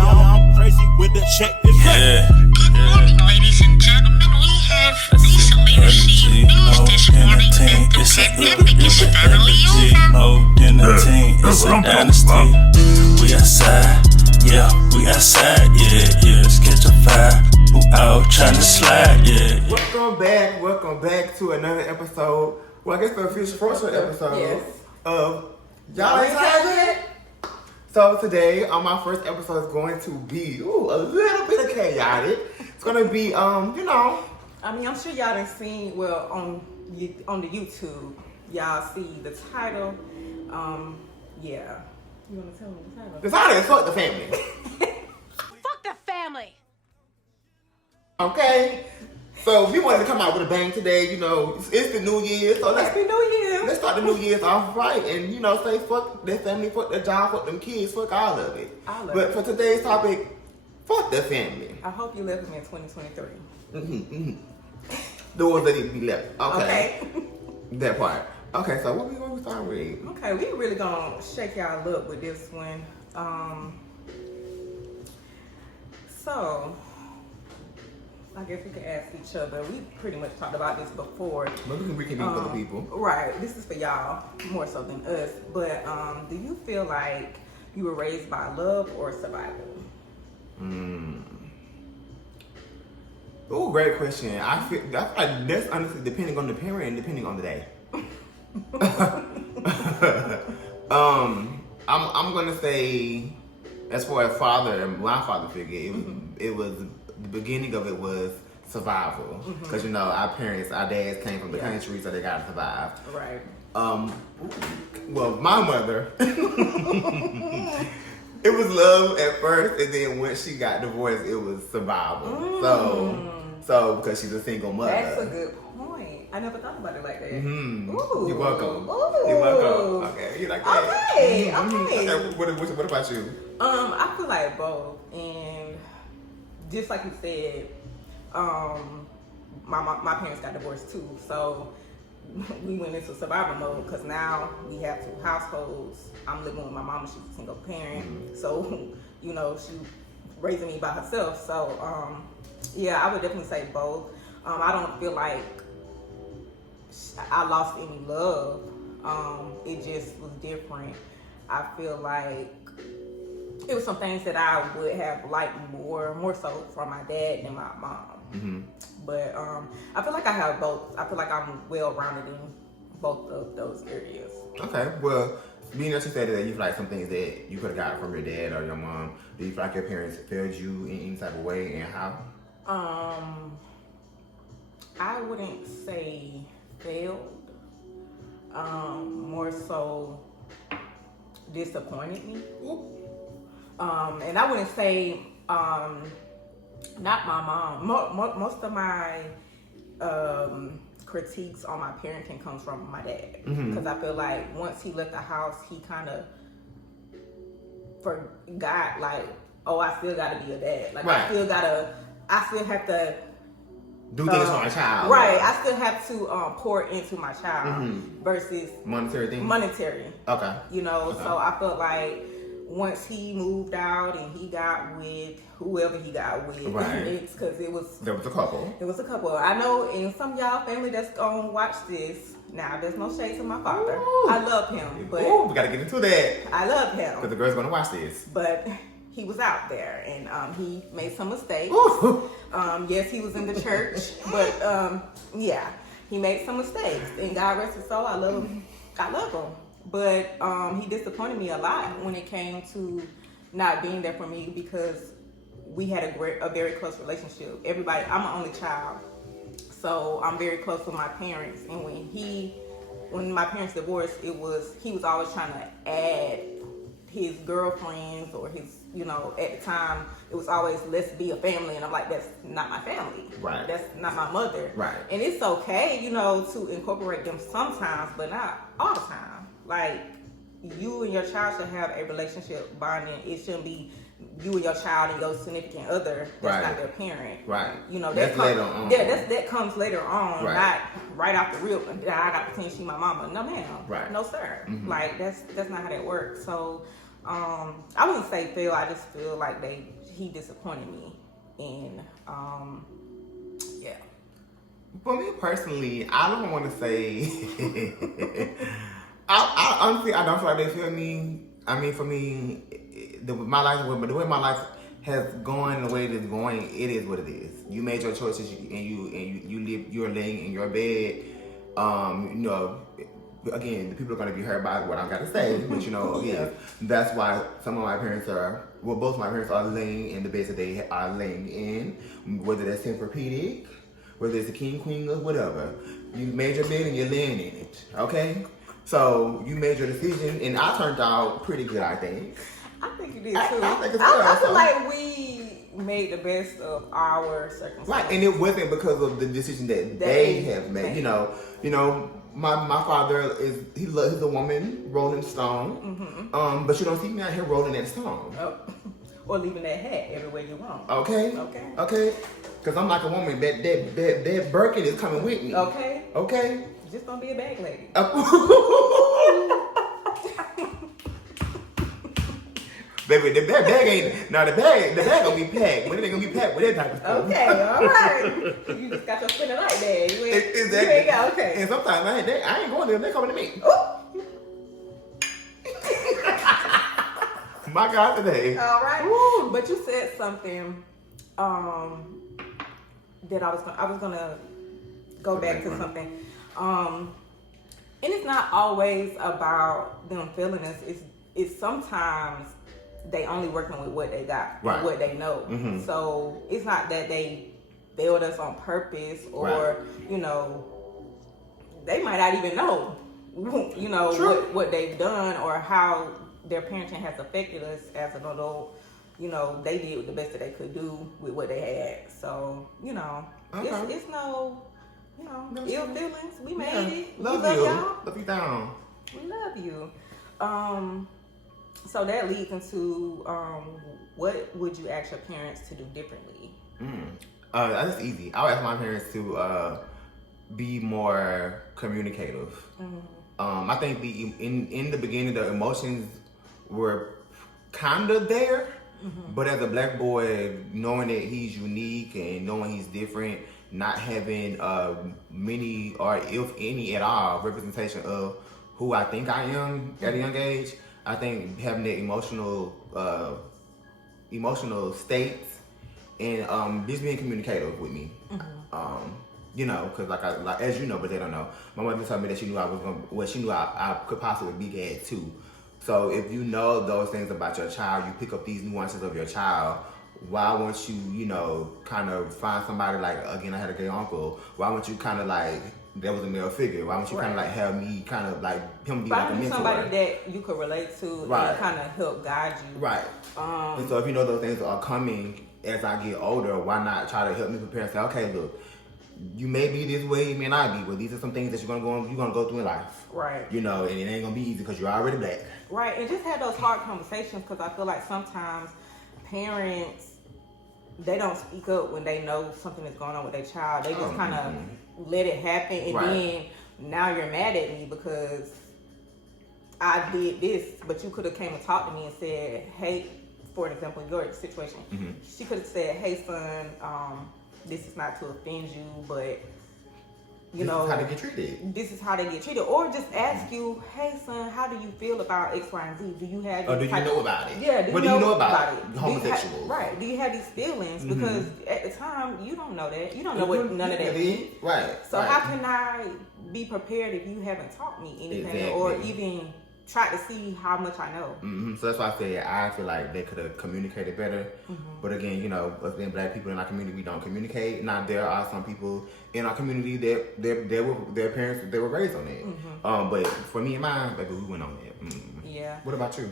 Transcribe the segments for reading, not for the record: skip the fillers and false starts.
I'm crazy with the check. Yeah. Good morning, ladies and gentlemen. We have recently received news this morning that the pandemic is finally over. More than a team, it's a dynasty. We outside, yeah, we outside, yeah. Let's catch a fire. Who out trying to slide, yeah. Welcome back to another episode. Well, I guess the official first episode of Y'all Ain't Tired Yet? So today, my first episode is going to be, a little bit of chaotic. It's going to be, I mean, I'm sure y'all done seen, on the YouTube, y'all see the title. Yeah. You want to tell me the title? The title is Fuck the Family. Fuck the family! Okay? So we wanted to come out with a bang today. It's the New Year. So Happy New Year! let's start the New Year's off right and, say fuck their family, fuck their job, fuck them kids, fuck all of it. But for today's topic, fuck the family. I hope you live with me in 2023. The ones that need to be left. Okay. That part. Okay, so what we going to start with? Okay, we really gonna shake y'all up with this one. So, I guess we could ask each other. We pretty much talked about this before. But we can reconvene for the people. Right. This is for y'all more so than us. But do you feel like you were raised by love or survival? Oh, great question. I feel like that's honestly depending on the parent and depending on the day. I'm gonna say, as for a father and my father figure, it was the beginning of it was survival, because our parents, our dads came from the country, so they gotta survive. Right. Well, my mother, it was love at first, and then when she got divorced, it was survival. So because she's a single mother. That's a good point. I never thought about it like that. Ooh. You're welcome. Ooh. You're welcome. Okay, you like that? Okay. Okay. What about you? I feel like both, and just like you said, my parents got divorced too, so we went into survival mode because now we have two households. I'm living with my mama; she's a single parent, so she raising me by herself. So I would definitely say both. I don't feel like I lost any love. It just was different. I feel like it was some things that I would have liked more so from my dad than my mom. But I feel like I have both. I feel like I'm well-rounded in both of those areas. Okay, well, being that you said that you feel like some things that you could have got from your dad or your mom, do you feel like your parents failed you in any type of way, and how? I wouldn't say failed. More so disappointed me. And I wouldn't say not my mom. Most of my critiques on my parenting comes from my dad, because I feel like once he left the house, he kind of forgot, like, I still got to be a dad. Like, right. I still have to do things for my child. Right. I still have to pour into my child versus monetary. Okay. So I felt like once he moved out and he got with whoever he got with, right. It's because there was a couple. I know in some of y'all family that's gonna watch this. Now, there's no shade to my father. Ooh. I love him, but we gotta get into that. I love him because the girl's gonna watch this. But he was out there and he made some mistakes. Yes, he was in the church, but he made some mistakes. And God rest his soul. I love him. But he disappointed me a lot when it came to not being there for me, because we had a very close relationship. I'm an only child, so I'm very close with my parents. And when my parents divorced, he was always trying to add his girlfriends or his, at the time it was always, let's be a family, and I'm like, that's not my family. Right. That's not my mother. Right. And it's okay, to incorporate them sometimes, but not all the time. Like, you and your child should have a relationship bonding. It shouldn't be you and your child and your significant other that's not their parent. Right. That's later on. Yeah, that comes later on, right. Not right off the rip. I got to pretend she my mama. No, ma'am. Right. No, sir. Like, that's not how that works. So, I wouldn't say fail. I just feel like he disappointed me, and yeah. For me personally, I don't want to say. I honestly, I don't feel like they feel me. I mean, for me, the way my life has gone the way it is going, it is what it is. You made your choices, and you live. You're laying in your bed. You know, again, the people are going to be hurt by what I got to say, but you know, again, that's why some of my parents both my parents are laying in the beds that they are laying in, whether that's Tempur-Pedic, whether it's a king, queen, or whatever. You made your bed and you're laying in it, okay? So you made your decision, and I turned out pretty good, I think. I think you did too. I think it's I good, feel like we made the best of our circumstances. Right, and it wasn't because of the decision that they have made. You know, my father he's a woman, Rolling Stone. Mm-hmm. But you don't see me out here rolling that stone. Oh. Or leaving that hat everywhere you want. Okay. Because I'm like a woman. That Birkin is coming with me. Okay. Just don't be a bag lady. Baby, the bag ain't. Now the bag gonna be packed, but it ain't gonna be packed with that type of stuff. Okay, all right. You just got your spinning light bag. Exactly. You ain't got, okay. And sometimes I ain't going there. They coming to me. My God, today. All right. Woo. But you said something that I was gonna go back to something. And it's not always about them feeling us. It's sometimes they only working with what they got, right, what they know. Mm-hmm. So it's not that they failed us on purpose, or right, you know, they might not even know, you know, what they've done or how their parenting has affected us as an adult. You know, they did the best that they could do with what they had. So, you know, it's no, you know, ill feelings. We made it. Love we you. Y'all. Love you down. We love you. So that leads into what would you ask your parents to do differently? That's easy. I would ask my parents to be more communicative. Mm-hmm. I think in the beginning the emotions were kind of there, mm-hmm, but as a black boy, knowing that he's unique and knowing he's different, not having many or if any at all representation of who I think I am at a young age, I think having that emotional states and just being communicative with me. Mm-hmm. You know, because like as you know, but they don't know. My mother told me that she knew I could possibly be gay too. So if you know those things about your child, you pick up these nuances of your child. Why won't you, you know, kind of find somebody like, again, I had a gay uncle. Why won't you kind of like, there was a male figure. Why don't you kind of like have me kind of like him be like a mentor? Somebody that you could relate to, right, and kind of help guide you. Right. And so if you know those things are coming as I get older, why not try to help me prepare and say, okay, look, you may be this way, you may not be, but these are some things that you're gonna go through in life. Right. You know, and it ain't gonna be easy because you're already black. Right. And just have those hard conversations, because I feel like sometimes parents, they don't speak up when they know something is going on with their child. They just kind of let it happen, and then now you're mad at me because I did this, but you could have came and talked to me and said, hey, for example, your situation, mm-hmm, she could have said, hey son, this is not to offend you, but you know, this is how they get treated. This is how they get treated. Or just ask you, hey son, how do you feel about X, Y, and Z? Do you have do you know about it? Yeah, do you know about it? Homosexual. Right. Do you have these feelings? Mm-hmm. Because at the time you don't know that. You don't know what none of that means. Right. So how can I be prepared if you haven't taught me anything or even try to see how much I know? Mm-hmm. So that's why I say I feel like they could have communicated better. Mm-hmm. But again, you know, us being black people in our community, we don't communicate. Now there are some people in our community that their parents, they were raised on it. Mm-hmm. But for me and mine, baby, we went on it. Mm-hmm. Yeah. What about you?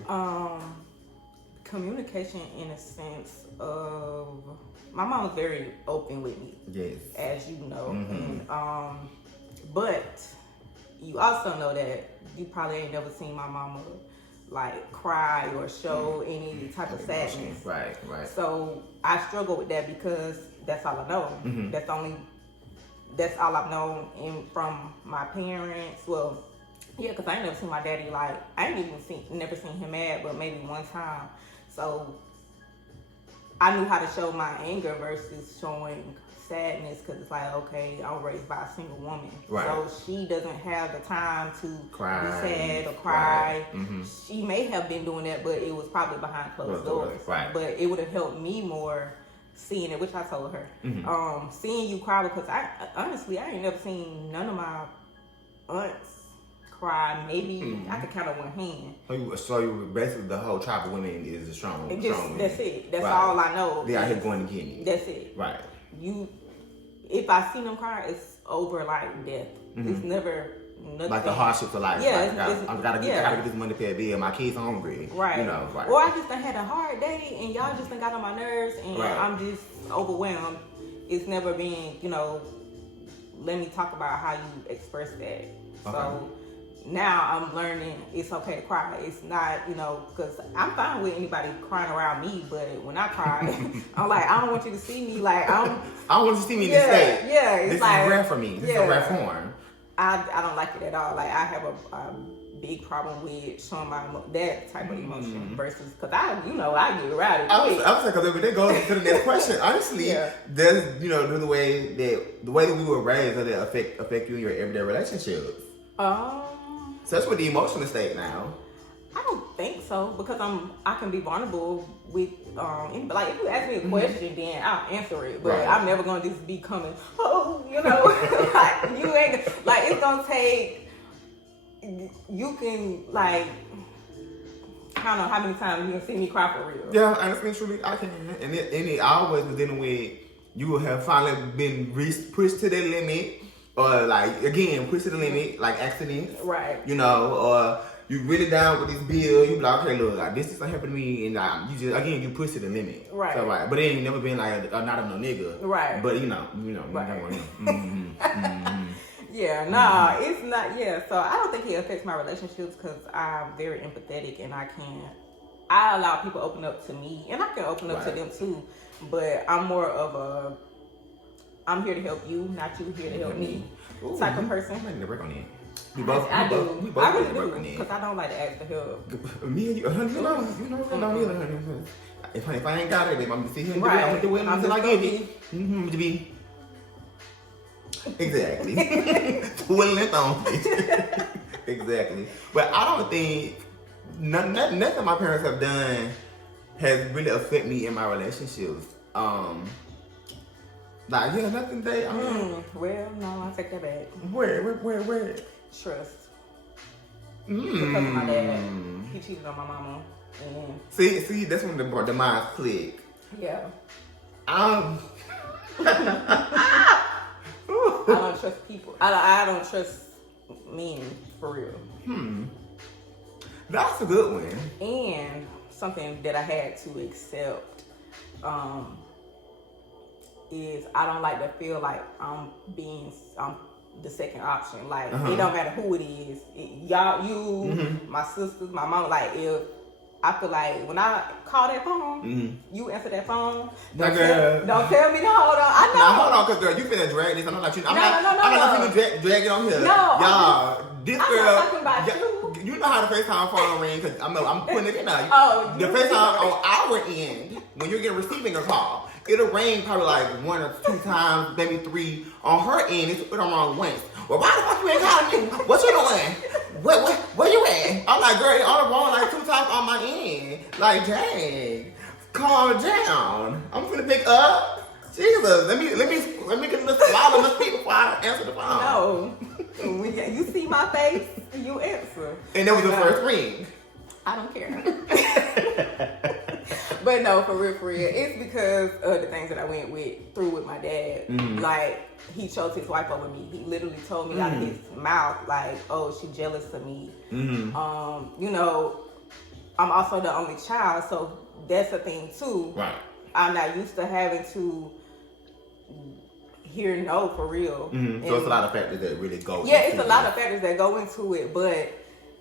Communication in a sense of, my mom was very open with me. Yes. As you know. Mm-hmm. And, but you also know that you probably ain't never seen my mama like cry or show any type of sadness. Right. So I struggle with that because that's all I know. Mm-hmm. That's all I've known from my parents. Well, Yeah, because I ain't never seen my daddy, like, I ain't even never seen him mad, but maybe one time. So I knew how to show my anger versus showing sadness, because it's like, okay, I was raised by a single woman. Right. So she doesn't have the time to Cry. be sad or cry. Right. Mm-hmm. She may have been doing that, but it was probably behind closed doors. Right. But it would have helped me more seeing it, which I told her. Mm-hmm. Seeing you cry, because I ain't never seen none of my aunts cry. Maybe I could count on one hand. So you basically, the whole tribe of women is a strong women. That's it. That's Right. all I know. They out here going to get me. That's it. Right. If I see them cry, it's over like death. It's never nothing. Like the hardships of life. Yeah, like, I gotta get this money to pay a bill. My kids hungry. Right. You know. Right. Or I just done had a hard day and y'all just done got on my nerves and Right. I'm just overwhelmed. It's never been, let me talk about how you express that. So now I'm learning it's okay to cry. It's not, because I'm fine with anybody crying around me, but when I cry, I'm like, I don't want you to see me. Like, I don't want you to see me in this state. Yeah, it's this like, is rare for me. This is a rare form. I don't like it at all. Like, I have a big problem with showing that type of emotion versus, because I get rowdy. I was like, because they go to the next question. Honestly, does the way that we were raised, does it affect you in your everyday relationships? So that's with the emotional state now. I don't think so, because I can be vulnerable with anybody. Like, if you ask me a question, then I'll answer it. But I'm never gonna just be coming, like, you ain't like, it's gonna take. You can, like, I don't know how many times you can see me cry for real. Yeah, honestly, truly, I can. And it always was dealing with, you will have finally been pushed to the limit, or like, again, pushed to the limit, like accidents. Right. Or you really down with this bill, you be like, okay, look, like, this is gonna happen to me, and you just, again, you push to the limit. Right. So, right. But it ain't never been like, not a no nigga. Right. But, Right. Yeah, it's not, so I don't think it affects my relationships, because I'm very empathetic and I allow people to open up to me, and I can open up to them too, but I'm more of I'm here to help you, not you here to help me type of person. I'm ready to work on it. We I both really work do, on it. because I don't like to ask for help. Me and you, honey, you don't either, honey. If I ain't got it, then I'm gonna sit here and do it. I'm gonna do it until I get it. To be. Exactly. Twiddling it on it. Exactly. But I don't think nothing my parents have done has really affected me in my relationships. Nothing they. Well, no, I take that back. Where? Trust. Because of my dad, he cheated on my mama. And see, that's when the minds click. Yeah. I don't trust people. I don't trust men for real. That's a good one. And something that I had to accept is I don't like to feel like I'm the second option. Like, it don't matter who it is. My sisters, my mom. Like, if I feel like when I call that phone, you answer that phone. Don't tell me to hold on. I know. Now hold on, cause girl, you finna drag this. I'm not like you. I'm not finna drag it on here. No, y'all. This I'm girl. not talking about you. You know how the FaceTime phone ring? Cause I'm putting it in now. Oh, the FaceTime on our end, when you're receiving a call, it'll ring probably like 1 or 2 times, maybe 3. On her end, it's put on wrong once. Well, why the fuck you ain't calling me? What you doing? Where you at? I'm like, girl, on the phone like 2 times on my end. Like, dang, calm down. I'm finna pick up. Jesus, let me get a little loud on the speak before I answer the phone. No, you see my face, you answer. And that was the first ring. I don't care. But no, for real, it's because of the things that I went through with my dad. Like, he chose his wife over me. He literally told me out of his mouth, like, oh, she jealous of me. I'm also the only child, so that's a thing too. Right. I'm not used to having to hear no for real. So it's a lot of factors that really go. Yeah, it's a lot of factors that go into it, but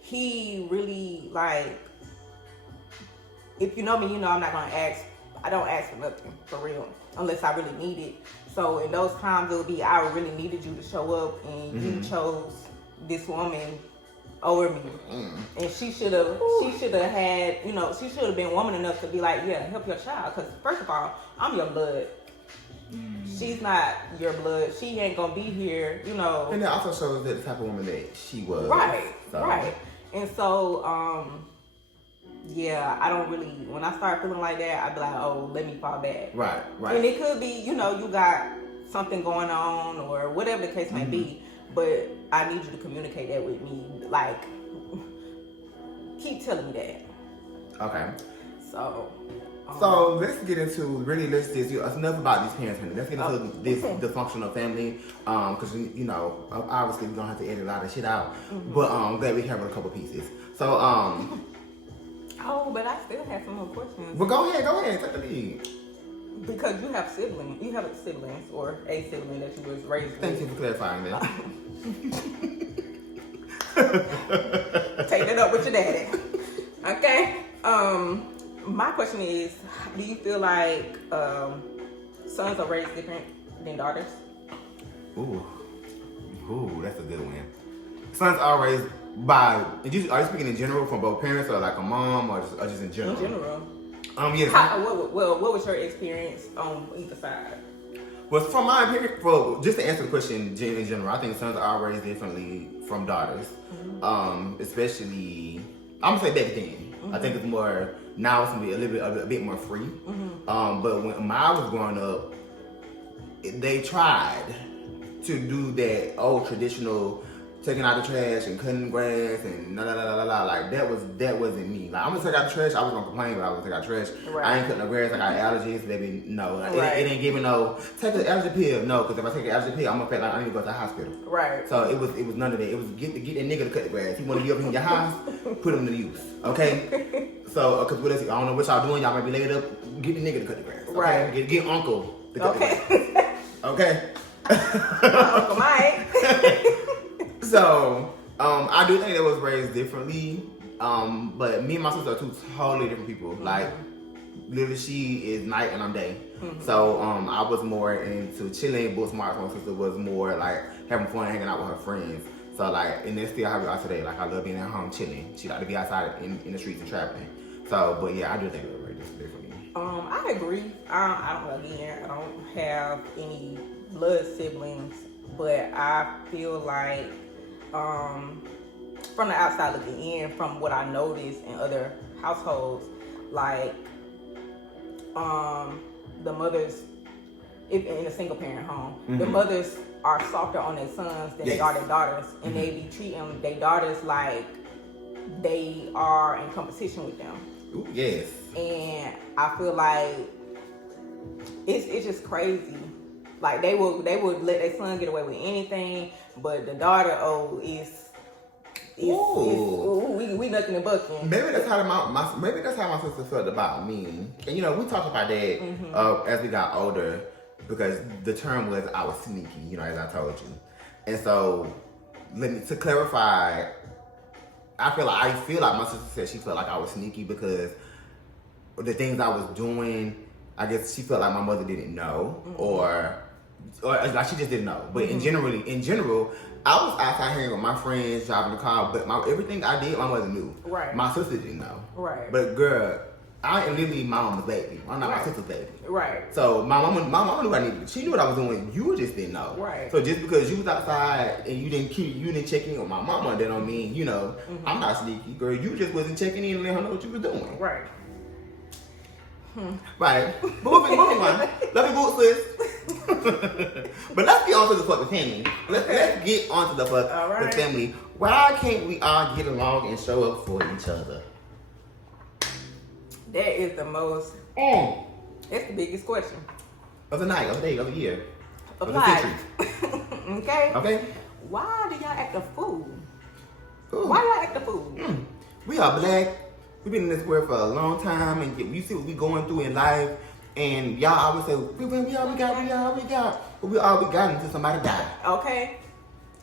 he really, like, if you know me, you know I'm not gonna ask. I don't ask for nothing for real unless I really need it. So in those times, it'll be I really needed you to show up, and you chose this woman over me, and she should have had, you know, she should have been woman enough to be like, yeah, help your child, because first of all, I'm your blood. She's not your blood. She ain't gonna be here, you know. And it also shows that the type of woman that she was. Right, so. right. And so, yeah, I don't really, when I start feeling like that, I be like, oh, let me fall back. Right, right. And it could be, you know, you got something going on or whatever the case may be, but I need you to communicate that with me. Like, keep telling me that. Okay. So. So let's get into let's just enough about these parents. Let's get into this dysfunctional family, because you know obviously we're gonna have to edit a lot of shit out. But glad we covered a couple pieces. So oh, but I still have some more questions. But go ahead, take the lead. Because you have siblings, or a sibling that you was raised with. Thank you for clarifying that. Take that up with your daddy. Okay. My question is, do you feel like sons are raised different than daughters? Ooh, that's a good one. Sons are raised by. Are you speaking in general from both parents, or like a mom, or just in general? In general. Yes. What was your experience on either side? Well, from my opinion, just to answer the question in general, I think sons are raised differently from daughters. Especially, I'm gonna say back then. I think it's more now. It's gonna be a bit more free. But when I was growing up, they tried to do that old traditional taking out the trash and cutting grass and like that wasn't me. Like, I'm gonna take out the trash. I was gonna complain, but I was gonna take out the trash. Right. I ain't cutting no grass. I got allergies, baby. No, Right. it ain't giving no. Take an allergy pill. No, because if I take an allergy pill, I'm gonna feel like I need to go to the hospital. Right. So it was none of that. It was get that nigga to cut the grass. He want to be up in your house, put him to use. Okay. So because what else? I don't know what y'all doing. Y'all might be laid up. Get the nigga to cut the grass. Okay? Right. Get uncle to cut the grass. Okay. Okay. Uncle Mike. So, I do think that was raised differently. But me and my sister are two totally different people. Like, literally, she is night and I'm day. So, I was more into chilling, book smart. My sister was more like having fun, hanging out with her friends. So, like, and that's still how we are today. Like, I love being at home chilling. She like to be outside in the streets and traveling. So, but yeah, I do think it was raised differently. I agree. I don't have any blood siblings, but I feel like from the outside looking in, from what I noticed in other households, like the mothers, if in a single parent home, the mothers are softer on their sons than they are their daughters, and they be treating their daughters like they are in competition with them. Ooh, yes. And I feel like it's just crazy. Like they would let their son get away with anything, but the daughter, we nothing but bucking. Maybe that's how my sister felt about me. And you know, we talked about that as we got older, because the term was I was sneaky, you know, as I told you. And so, to clarify, I feel like my sister said she felt like I was sneaky because the things I was doing, I guess she felt like my mother didn't know, or like she just didn't know. But in general, I was outside hanging with my friends, driving the car, but everything I did, my mother knew. Right. My sister didn't know. Right. But girl, I am literally my mama's baby. I'm not my sister's baby. Right. So my mama knew what I needed. She knew what I was doing. You just didn't know. Right. So just because you was outside and you didn't check in with my mama, that don't mean, you know, I'm not sneaky, girl. You just wasn't checking in and letting her know what you was doing. Right. Right. But moving on. Love you, boots, sis. But let's get on to the fucking family. Let's get on to the the family. Why can't we all get along and show up for each other? That is the most. That's the biggest question Of the night, of the day, of the year, of of the life. century. Okay. Okay? Why do y'all act a fool? Ooh. Why y'all act a fool? We are black. We've been in this world for a long time, and we see what we going through in life. And y'all always say, we all we got. But we all we got until somebody die. Okay.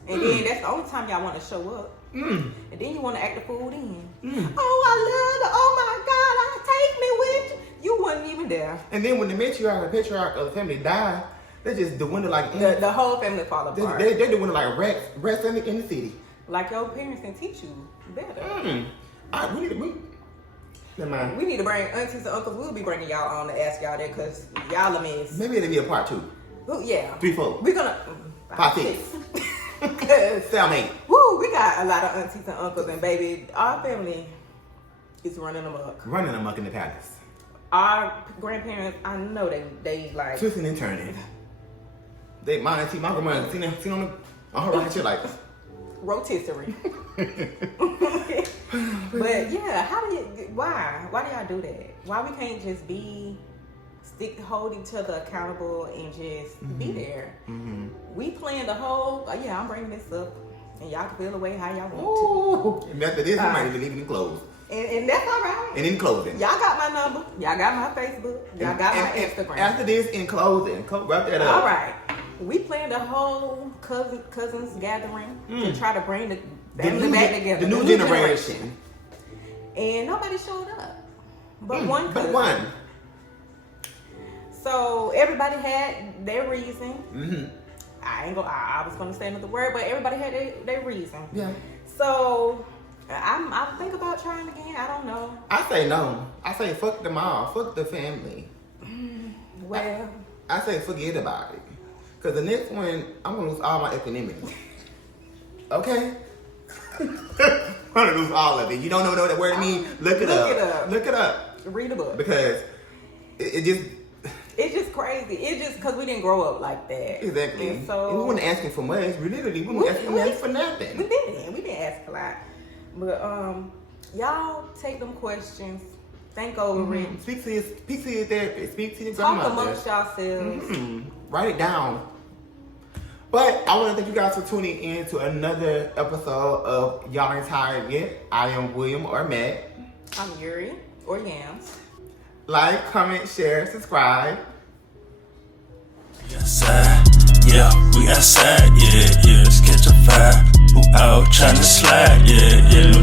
And then that's the only time y'all want to show up. And then you want to act the fool then. Oh, I love her. Oh my God, take me with you. You wasn't even there. And then when the patriarch of the family die, they just dwindle like The whole family fall apart. they dwindle like rats in the city. Like your parents can teach you better. We need to bring aunties and uncles. We'll be bringing y'all on to ask y'all that because y'all a mess. Maybe it'll be a part 2. Ooh, yeah. 3, 4. We're gonna 5, 6. 7, 8. Woo, we got a lot of aunties and uncles, and baby, our family is running amok. Running amok in the palace. Our grandparents, I know they like Twisting and turning. My auntie, my grandma, seen on her right shit like rotisserie. But yeah, why do y'all do that? Why we can't just hold each other accountable and just be there? We planned the whole, I'm bringing this up, and y'all can feel away how y'all want to. And after this, we might even leave it in clothes. And that's all right. And in clothing. Y'all got my number. Y'all got my Facebook. Y'all got my Instagram. After this, in clothing. Wrap that up. All right. We planned a whole cousins gathering to try to bring the family back together. The new generation. And nobody showed up. But one cousin. But one. So everybody had their reason. I was gonna say another word, but everybody had their reason. Yeah. So I think about trying again. I don't know. I say no. I say fuck them all. Fuck the family. Well, I say forget about it. Because the next one, I'm going to lose all my equanimity. Okay? I'm going to lose all of it. You don't know what that word means? Look it up. Look it up. Read a book. Because it just... It's just crazy. It's just because we didn't grow up like that. Exactly. And so... And we weren't asking for much. We weren't asking for nothing. We didn't. We didn't ask a lot. But y'all take them questions. Think over it. Speak to your therapist. Speak to your Talk grandmother. amongst yourselves. Write it down. But I want to thank you guys for tuning in to another episode of Y'all Ain't Tired Yet. I am William or Matt. I'm Yuri or Yams. Like, comment, share, subscribe. We outside, yeah, we outside, yeah, yeah. Let's catch a fire. Who out trying to slide, yeah, yeah.